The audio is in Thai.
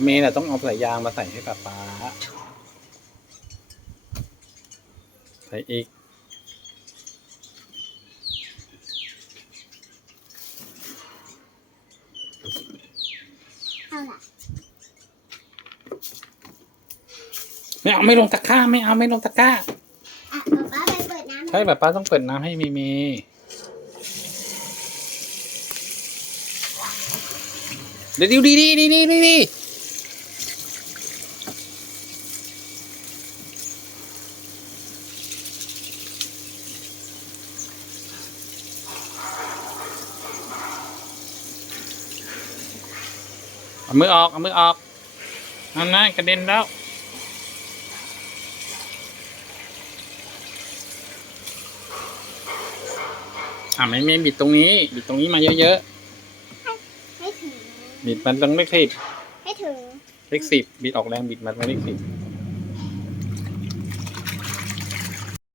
เมย์น่ะต้องเอาสายยางมาใส่ให้ป๊าป๊าใส่อีก เอาล่ะไม่เอาไม่ลงตะกร้าไม่เอาไม่ลงตะกร้า อะป๊าป๊าไปเปิดน้ำใช่ป๊าป๊าต้องเปิดน้ำให้มีมีเดี๋ยวดีดีดีดีดีดี เอามือออก เอามือออกอันนั้นกระเด็นแล้ว อะไม่ไม่บิดตรงนี้ บิดตรงนี้มาเยอะให้ถึงๆ บิดมันตรงเลขสิบให้ถึง เลขสิบบิดออกแรงบิดมันตรงเลขสิบ